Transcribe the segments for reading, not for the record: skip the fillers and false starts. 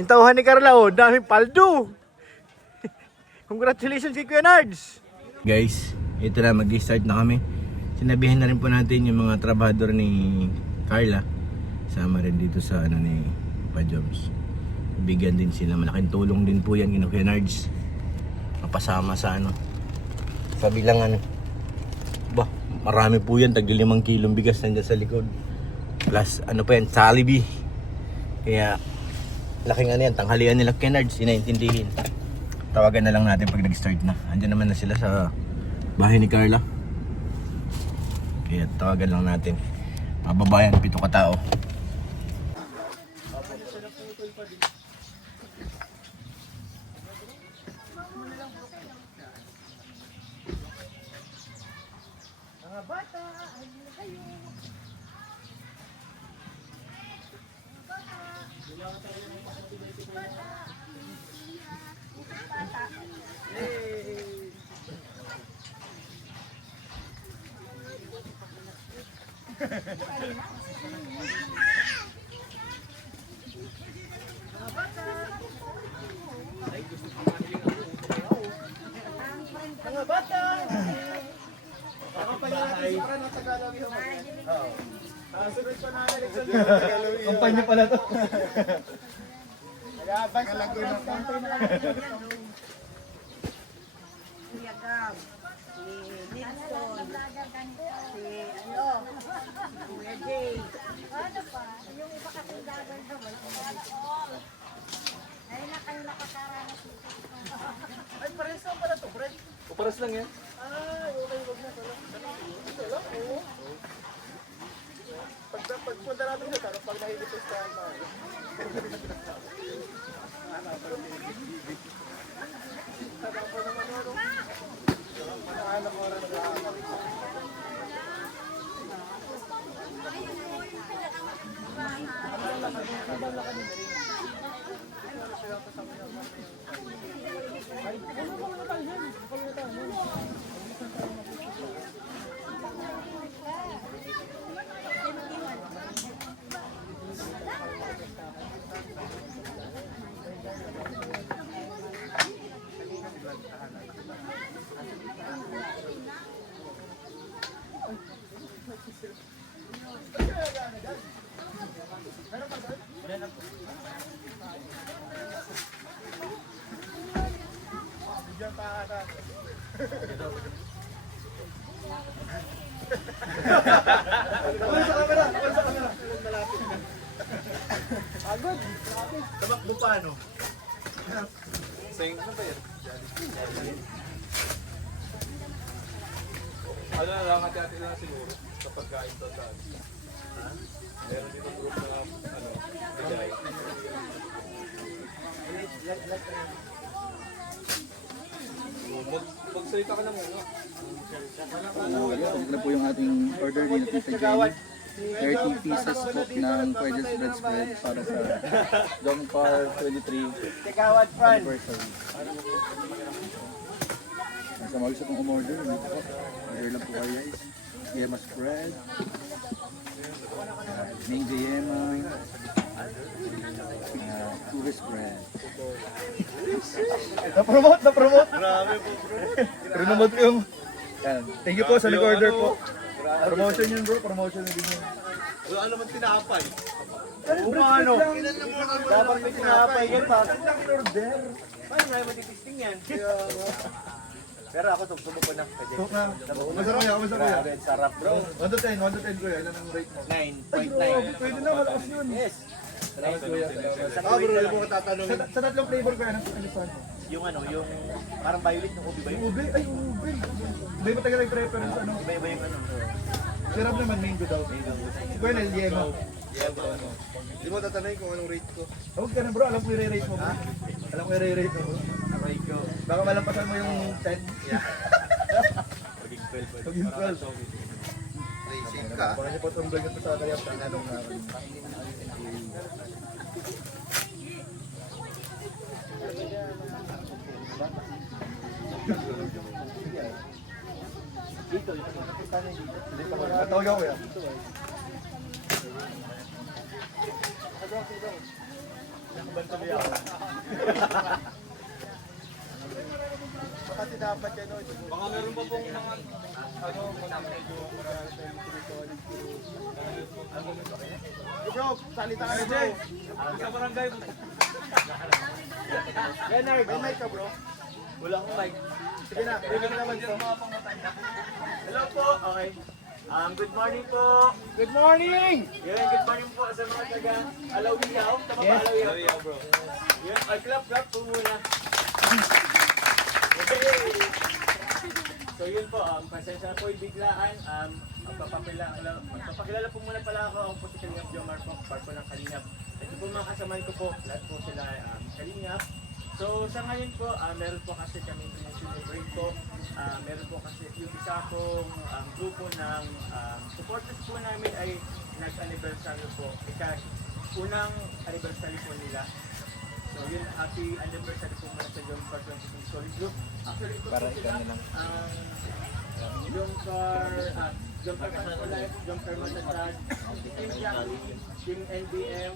Yung tauhan ni Carla, oh, daming paldo. Congratulations kay Kuya Nards. Guys, ito na, mag-start na kami. Sinabihan na rin po natin yung mga trabador ni Carla. Sama rin dito sa ano ni Pa-Joms. Bigyan din sila, malaking tulong din po yan kay Kuya Nards. Mapasama sa ano, sa bilang ano. Bah, marami po yan, tag 5 kilong bigas nandiyan sa likod. Plus ano pa yan, Jollibee. Kaya laking ano yan, tanghalian nila Kuya Nards, inaintindihin. Tawagan na lang natin pag nag-start na. Andiyan naman na sila sa bahay ni Carla. Kaya tawagan lang natin. Mababayan, 7 katao. Mga bata, halina kayo. Mga bata! Ako pa yung natin sa Tagalog yung sunod pa na election yung Tagalog yung kampanya pala to. Nag-aabay sa kampanya na Kuya Gab, si Nixon, si Kuya Jay. Ano pa? Yung iba kasing dagan naman. Ay na kayo nakakaranas. Ay, pares lang pala to, Brad. O, pares lang yan? Okay, wag na. Ito lang, oo. Pagpunta natin ito, pag nahibipistahan na. Agad. Tamakbo pa ano? Sayang ano ba yan? Ano na lang, hati-hati na siguro kapag kain to sa meron dito group na ano, bigay. Magsalita ka na muna. Ito na po yung ating order ni Tita Jenny. 30 pieces po ng Quadrant Bread Spread para sa Dongpar 23 anniversary. Sa mga gusto pong umorder, order lang po kayo guys. Yema Spread, Ninja Yema, Tourist Spread. Na-promote! Grabe po, bro. Promote yung... Thank you po sa nag-order po. Promotion yun bro, promotion din yun. Wala naman tinapay. Ano ano? Dapat may tinapay yan pa. order? Paano na matitisting yan? Pero ako subo ko na. Tok na. Masarap yan, masarap yan. Grabe, sarap bro. 1 to 10 kuya. Ilan ang rate mo? 9.9. Pwede na, malakas yun. Yes. Salamat kuya. Bro, yung mga tatanungin. Sa tatlong flavor kuya, anong saan? Yung ano, yung parang violet ng ubi ba Yung yun? ube? Ay, ube. May matagal ang preference ano. Iba-iba yung ano. Sarap naman, mango daw. Kuya, Yema. Yeah bro. Hindi mo tatanungin kung anong rate ko. Huwag ka na bro, alam ko i-rate mo bro. Alam ko i-rate mo bro. Aray ko. Baka malampasan mo yung 10. Maging 12. Maging 12. Racing ka. Baka niyo po itong vlog ito sa kaya ano nga. Dito, yung nakakita na dito. Dito ko, natawag ako kuya. Iban tuloy ako. Baka dapat yan, no? Baka meron pa pong mga mga medyo Bro, salita ka na, bro. sa barangay. Leonard, may mic ka, bro. Wala akong mic. Sige na, rinig naman to. Hello po. Okay. Good morning po. Good morning! Yun, good morning po sa mga taga Alawiyaw. Tama ba Alawiyaw? Bro. Yun, ay clap po muna. So yun po, pasensya na po yung biglaan. Magpapakilala po muna pala ako. Ako po si Kalingap Jomar po, part po ng Kalingap. Ito po mga kasamahan ko po, lahat po sila Kalingap. So sa ngayon po, meron po kasi kami celebrate po. Meron po kasi yung isa pong grupo ng supporters po namin ay nag-anniversary po. Unang anniversary po nila. So yun, happy anniversary po muna sa Jomcar 26 Solid Group. Actually ito po sila, Jomcar Pasco Life, Jomcar Matatag, Team Jackie, Team NBM,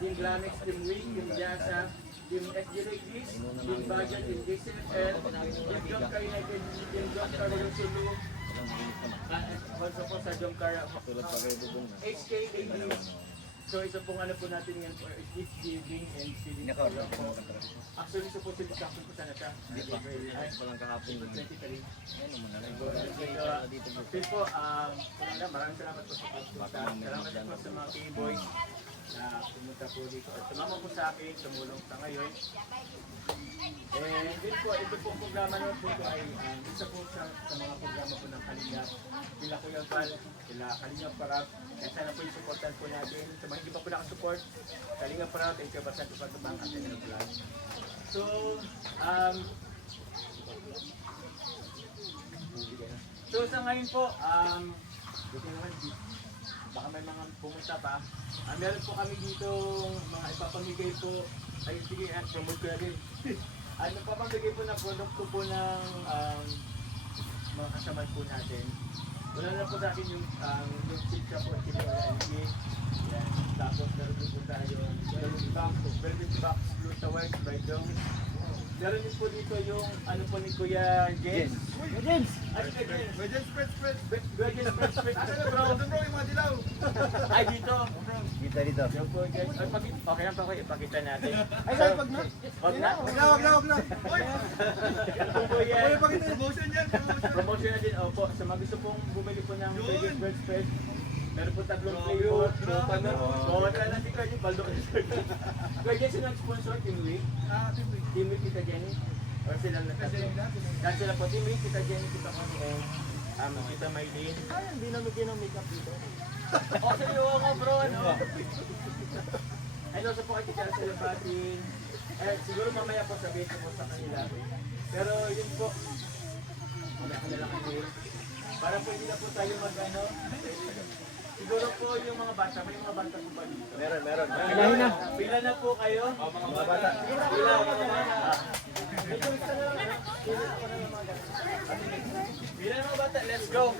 Team Glamex, Team Wing, Team Jasa, Team SG Regis, Team Budget, Team JCFL, Team Jomcar United, Team Jomcar Sulu, also po sa Jomcar HKAD. So ito pong ano po natin yan po, is giving and feeding. Actually, ito po si Discussion po sana siya. Walang kahapon. 23. Please po, maraming salamat po sa pagpunta. Salamat po sa mga K-boys na pumunta po dito. At tumama po sa akin, tumulong sa ngayon. And din po, ito pong programa naman po ito ay isa po sa mga programa po ng Kalingap. Sila Kuya Val, sila Kalingap Parap. Kaya sana po yung supportan po natin. Sa mga hindi pa po nakasupport, Kalingap Parap, thank you basta po bang at end of vlog. So sa ngayon po, buti naman, baka may mga pumunta pa. Meron po kami dito mga ipapamigay po. Ay, sige, promote ko na din. Nagpapamigay po na produkto po ng mga kasaman po natin. Wala na po sa akin yung chipsa po, chipsa. Yan. Tapos meron din po tayo velvet box, blue towers by Dong. Meron din po dito yung ano po ni Kuya Jens. James! Ano ka Jens? Wedges, spread. Kuya Jens, spread. Asa na, bro? Doon, bro, yung mga dilaw. Ay, dito. Dito. Yung po Jens. Okay lang pa ko, ipakita natin. Ay, guys, wag na. Wag na? Wag na. Oy! Ito po yan. Oy, pakita yung motion yan. Promotion na din, opo. Sa mga gusto pong bumili po ng Vegas Bread Spread, meron po tatlong flavor. So, wala na si Kuya Baldo. Kuya Jens yung nag-sponsor, Team Week. Team Week, Tita Jenny. Or sila na tatlo. Dahil sila po, Team Week, Tita Jenny, Tita Connie, and Tita Maylene. Ay, hindi namin din ang makeup dito. O, sa iyo nga bro, ano? Ay, also po kay Tita Celebrating. Siguro mamaya po sabihin ko po sa kanila. Pero yun po, wala ka nalang kasi. Para po hindi na po tayo mag-ano. Siguro po yung mga bata, may mga bata po ba dito? Meron. Pilahin na. Pila na po kayo? Mga bata. Pila, mga bata. Pila na mga bata, let's go!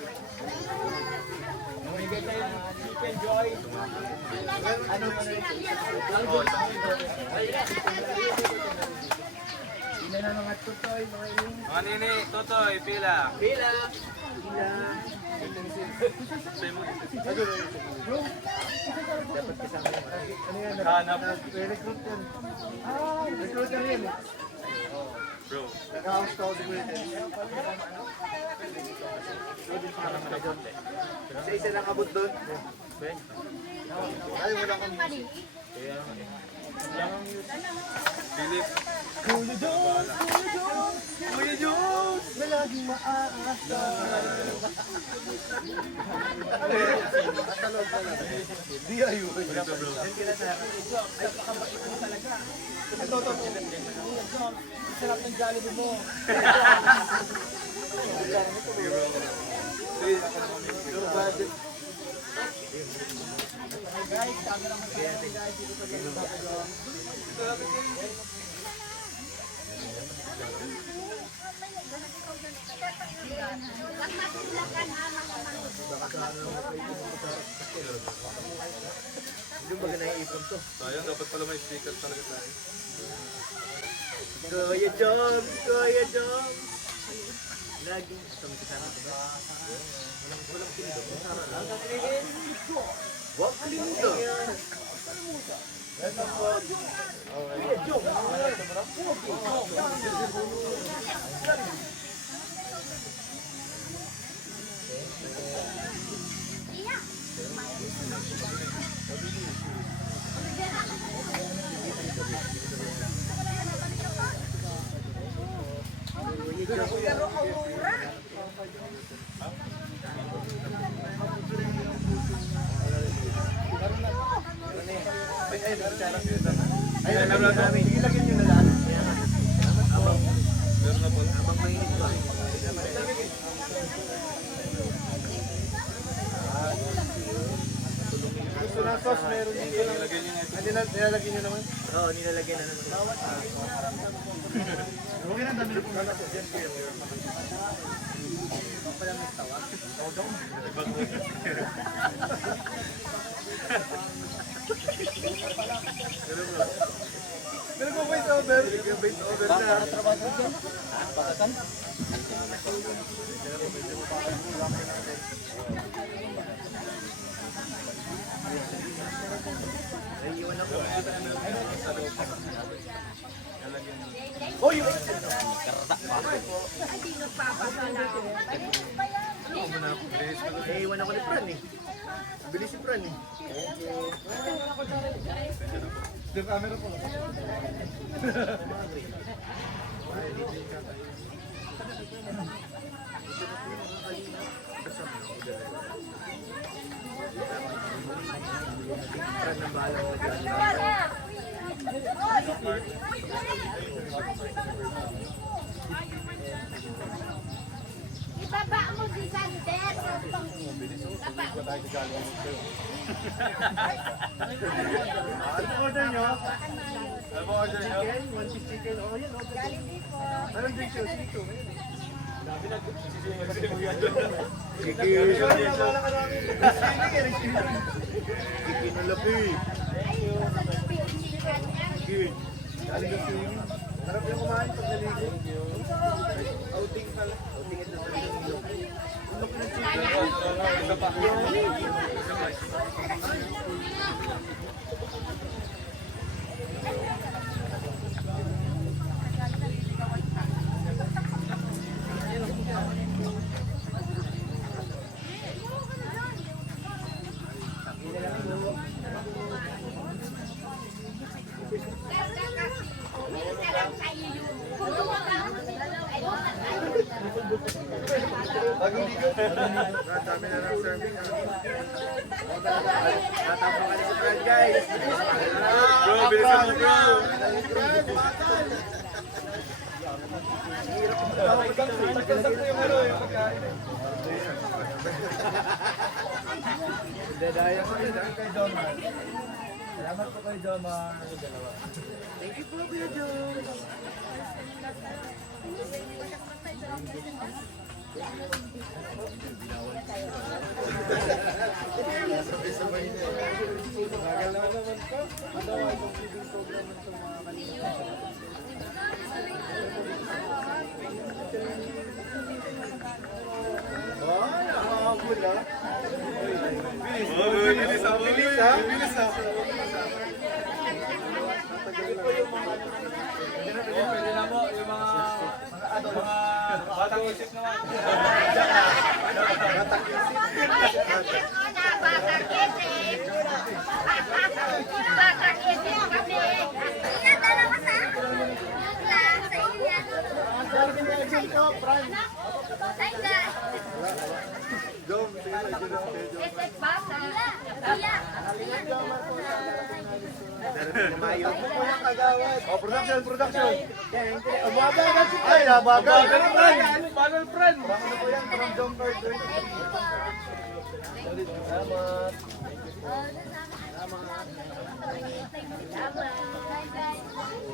Bigay tayo ng chicken joy. Ano mo na Pila na mga tutoy, mga iling. Mga nini, Totoy, pila. Pila! Dapat kasama yung ano yan? Hanap. Recruit yan. Recruiter yan. Bro. Naka-house call the bulletin. Kasi isa lang abot doon. Ay, wala kang music. Philip. Kuya Jones! Na laging maaasa. Katalog talaga. Di ayun. Ito. Sarap ng Jollibee mo. Guys, kami lang guys. Dito sa Yung baga naiipon Sayang, dapat pala may sticker talaga tayo. Kuya Joms! Kuya Joms! Lagi. Kami kasama ko ba? Walang pinito. Huwag kalimutan. Kuya Joms! Ayun, naman namin. Sige, lagyan nyo na lang. Meron na pala. Abang mainit ba? Gusto na sauce, meron dito lang. Ilagay niyo na ito. Nilalagyan nyo naman. Oo, nilalagyan na. Okay na, dami na po. Pero kung voice over, voice over na. Ay, iwan ako. Oh, yun! Eh, iwan ako ni Fran eh. Bilis si Fran eh. Yung camera po. Fran ng balang nag-ano. Ibaba mo si Sander. Baba. Ano order nyo? Ano po order nyo? Chicken, one piece chicken. Oh, yan. Anong drink yun? Dito. Chicken na lapi. Sarap yung kumain pag naligo. Outing pala. Outing ito sa Lilo. Isa pa. Bagong ligo. Dami na ng serving. Tatapos ka na si Fran, guys. Bro, bilisan mo bro. Pagkasakto yung ano, yung pagkain. Dadaya ko yun, ha? Kay Jomar. Salamat po kay Jomar. Thank you po, Kuya Jones. Bagal naman po. Otherwise, ang feeding program ng mga kanina. Ay, nakakabul ah. Oh, bilis ah. Bilis ah. Bilis ah. Pwede na po yung mga batang isip naman. Jom, sige na, Jom. Oh, production, production. Abagal si Ay, abagal. Bagal friend. Baka na po yan from Jom Card. Salamat.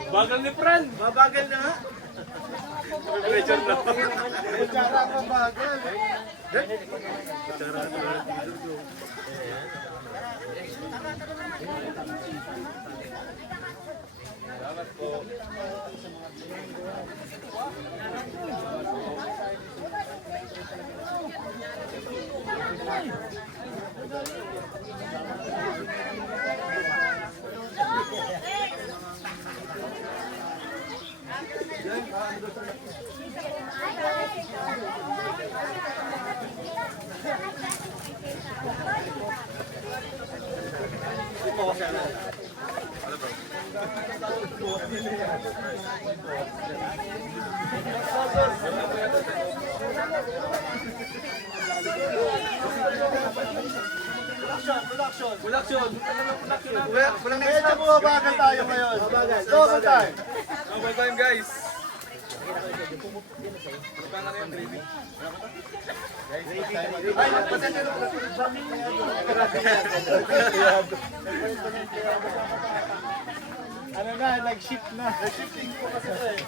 Bagal ni friend. Mabagal na nga. Pressure lang. Kutsara pa bagal. Production. Walang next time, bumabagal tayo ngayon. Double time. Double time, guys. Magkano na yung gravy? Ay, pasensya na pala. Ano na, nag-shift na. Nag-shifting po kasi ito eh.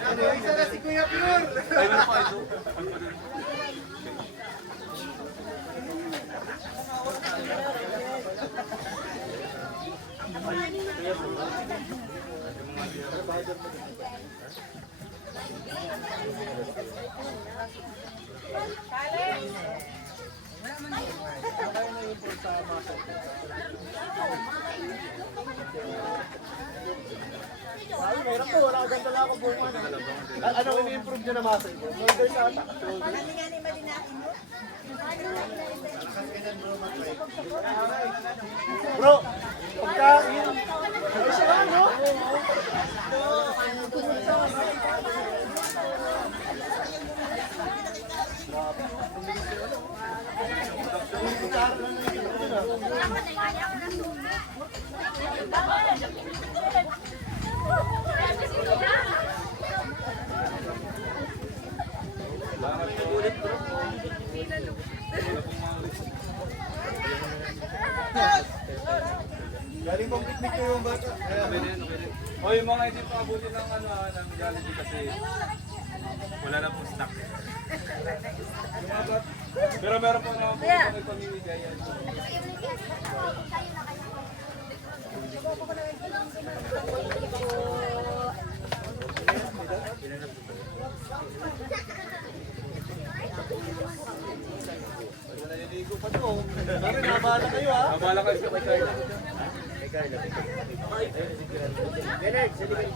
Ano, isa na si Kuya Pure. Ay, meron pa ito. Meron po, wala kang dala ako buong ano. Ano ini-improve nyo na muscle ko? Shoulders ata. Bro, pagkain. Ay siya ano? Galing pong picnic ko yung bata. O yung mga hindi pa abuti ng ng Jollibee kasi wala na pong stock. Pero meron po naman po kami pamimigay. Naliligo pa to. Sabi, nabala kayo ha. Mabala kayo sa kay Carla. Bernard, sa likod.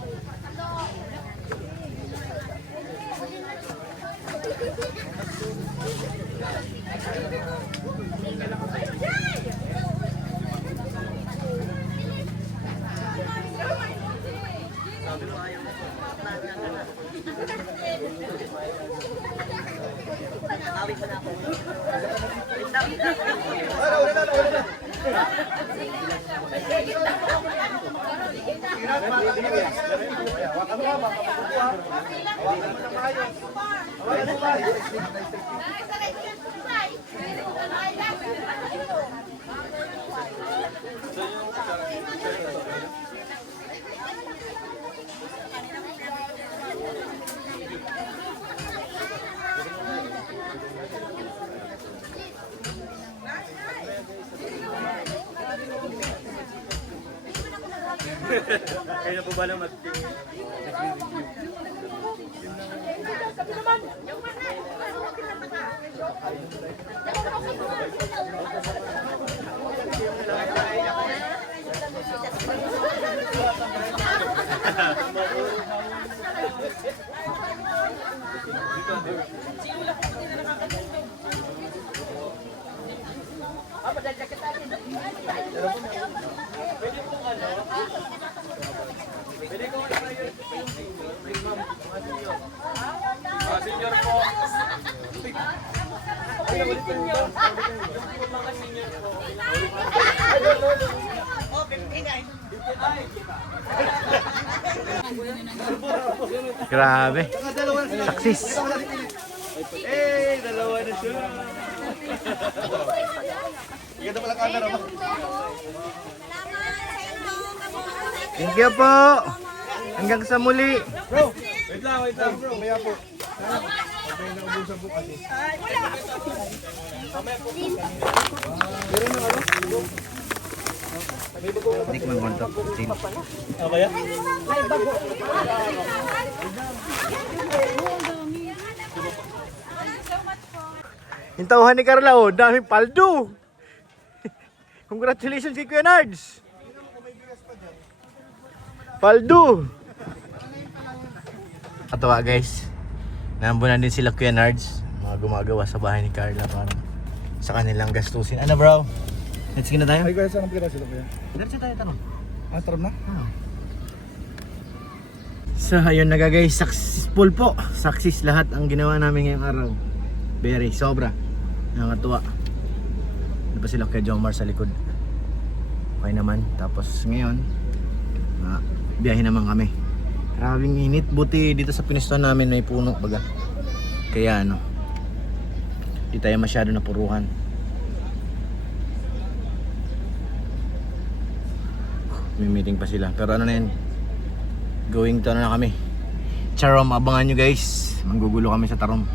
Kaya po ba lang senior po. Grabe. Success. Eh, dalawa na siya. Thank you po. Hanggang sa muli. Wait lang bro. Maya po. Tikman ko ito. Okay. Yung tauhan ni Carla, oh, daming paldo. Congratulations kay Kuya Nards. Paldo. Katawa guys. Naambunan din sila Kuya Nards. Mga gumagawa sa bahay ni Carla para sa kanilang gastusin. Ano bro? Let's go na tayo? Ay, kaya saan ang pira sila kuya? Diretso tayo tanong. Tara na. So ayun na guys, successful po. Success lahat ang ginawa namin ngayong araw. Very sobra. Nakakatuwa. Ano pa sila kay Jomar sa likod. Okay naman. Tapos ngayon, biyahe naman kami. Grabing init. Buti dito sa pinistuan namin may puno baga. Kaya ano, di tayo masyado napuruhan. May meeting pa sila. Pero ano na yan, going to ano na kami. Charom, abangan nyo guys. Manggugulo kami sa Tarom.